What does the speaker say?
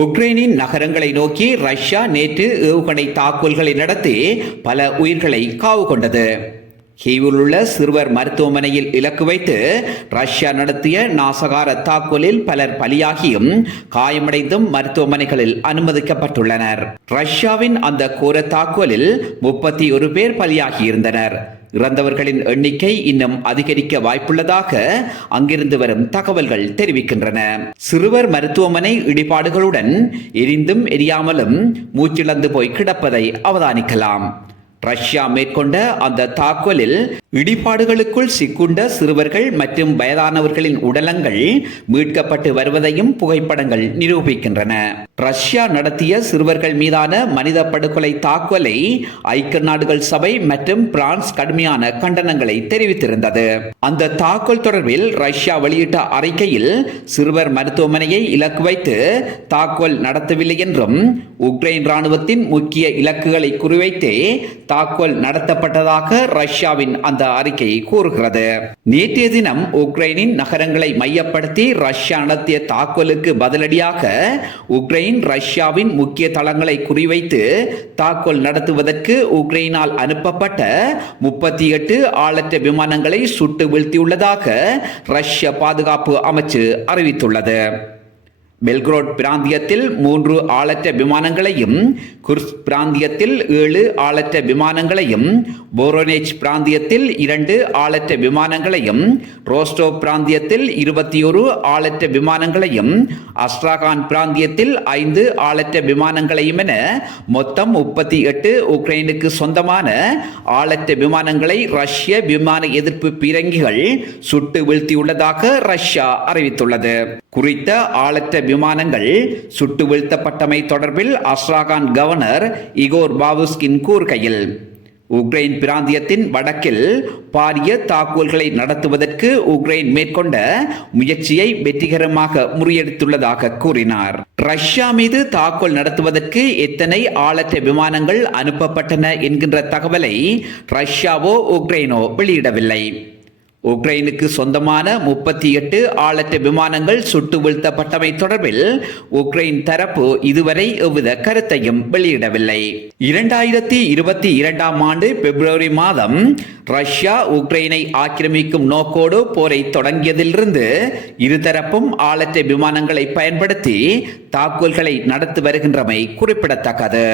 உக்ரைனின் நகரங்களை நோக்கி ரஷ்யா நேற்று ஏவுகணை தாக்குதல்களை நடத்தி பல உயிர்களை காவு கொண்டது. கீவில் உள்ள சிறுவர் மருத்துவமனையில் இலக்கு வைத்து ரஷ்யா நடத்திய நாசகார தாக்குதலில் பலர் பலியாகியும் காயமடைந்தும் மருத்துவமனைகளில் அனுமதிக்கப்பட்டுள்ளனர். ரஷ்யாவின் அந்த கோர தாக்குதலில் 31 பேர் பலியாகியிருந்தனர். இறந்தவர்களின் எண்ணிக்கை இன்னும் அதிகரிக்க வாய்ப்புள்ளதாக அங்கிருந்து வரும் தகவல்கள் தெரிவிக்கின்றன. சிறுவர் மருத்துவமனை இடிபாடுகளுடன் எரிந்தும் எரியாமலும் மூச்சிழந்து போய் கிடப்பதை அவதானிக்கலாம். ரஷ்யா மேற்கொண்ட அந்த தாக்குதலில் இடிபாடுகளுக்குள் சிக்குண்ட சிறுவர்கள் மற்றும் வயதானவர்களின் உடலங்கள் மீட்கப்பட்டு வருவதையும் புகைப்படங்கள் நிரூபிக்கின்றன. ரஷ்யா நடத்திய சிறுவர்கள் மீதான மனித படுகொலை தாக்குதலை ஐக்கிய நாடுகள் சபை மற்றும் பிரான்ஸ் கடுமையான கண்டனங்களை தெரிவித்திருந்தது. அந்த தாக்குதல் தொடர்பில் ரஷ்யா வெளியிட்ட அறிக்கையில் சிறுவர் மருத்துவமனையை இலக்கு வைத்து தாக்குதல் நடத்தவில்லை என்றும் உக்ரைன் ராணுவத்தின் முக்கிய இலக்குகளை குறிவைத்தே தாக்குதல் நடத்தப்பட்டதாக ரஷ்யாவின் அந்த அறிக்கை கூறுகிறது. நேற்றைய தினம் உக்ரைனின் நகரங்களை மையப்படுத்தி ரஷ்யா நடத்திய தாக்குதலுக்கு பதிலடியாக உக்ரைன் ரஷ்யாவின் முக்கிய தளங்களை குறிவைத்து தாக்குதல் நடத்துவதற்கு உக்ரைனால் அனுப்பப்பட்ட 38 ஆளற்ற விமானங்களை சுட்டு வீழ்த்தியுள்ளதாக ரஷ்ய பாதுகாப்பு அமைச்சு அறிவித்துள்ளது. பெல்கிரோட் பிராந்தியத்தில் 3 ஆளற்ற விமானங்களையும், குர்ஸ்க் பிராந்தியத்தில் 7 ஆளற்ற விமானங்களையும், போரோனேஜ் பிராந்தியத்தில் 2 ஆளற்ற விமானங்களையும், ரோஸ்டோவ் பிராந்தியத்தில் 21 ஆளற்ற விமானங்களையும், அஸ்ட்ராகான் பிராந்தியத்தில் 5 ஆளற்ற விமானங்களையும் என மொத்தம் 38 உக்ரைனுக்கு சொந்தமான ஆளற்ற விமானங்களை ரஷ்ய விமான எதிர்ப்பு பீரங்கிகள் சுட்டு வீழ்த்தியுள்ளதாக ரஷ்யா அறிவித்துள்ளது. குறித்த ஆளற்ற விமானங்கள் சுட்டு வீழ்த்தப்பட்டமை தொடர்பில் அஸ்ட்ராகான் கவர்னர் இகோர் பாபுஸ்கின் கூறுகையில், உக்ரைன் பிராந்தியத்தின் வடக்கில் பாரிய தாக்குதல்களை நடத்துவதற்கு உக்ரைன் மேற்கொண்ட முயற்சியை வெற்றிகரமாக முறியடித்துள்ளதாக கூறினார். ரஷ்யா மீது தாக்குதல் நடத்துவதற்கு எத்தனை ஆளற்ற விமானங்கள் அனுப்பப்பட்டன என்கின்ற தகவலை ரஷ்யாவோ உக்ரைனோ வெளியிடவில்லை. உக்ரைனுக்கு சொந்தமான 38 ஆளற்ற விமானங்கள் சுட்டு வீழ்த்தப்பட்டமை தொடர்பில் உக்ரைன் தரப்பு இதுவரை எவ்வித கருத்தையும் வெளியிடவில்லை. 2022ஆம் ஆண்டு பிப்ரவரி மாதம் ரஷ்யா உக்ரைனை ஆக்கிரமிக்கும் நோக்கோடு போரை தொடங்கியதிலிருந்து இருதரப்பும் ஆளற்ற விமானங்களை பயன்படுத்தி தாக்குதல்களை நடத்தி வருகின்றமை குறிப்பிடத்தக்கது.